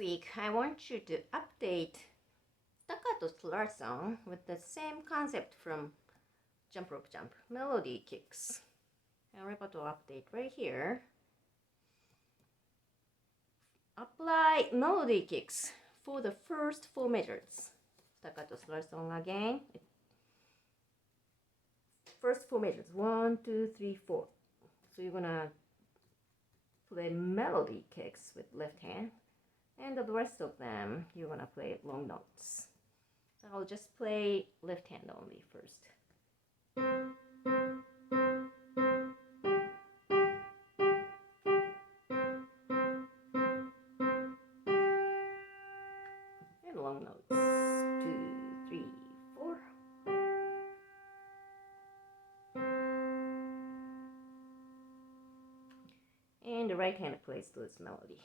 week, I want you to update Staccato Slur song with the same concept from Jump Rope Jump, melody kicks. And Repertoire update right here. Apply melody kicks for the first 4 measures. Staccato Slur song again. First 4 measures, 1, 2, 3, 4. So you're gonna play melody kicks with left hand, and the rest of them you're gonna play long notes. So I'll just play left hand only first. And long notes, 2, 3, 4. And the right hand plays to this melody.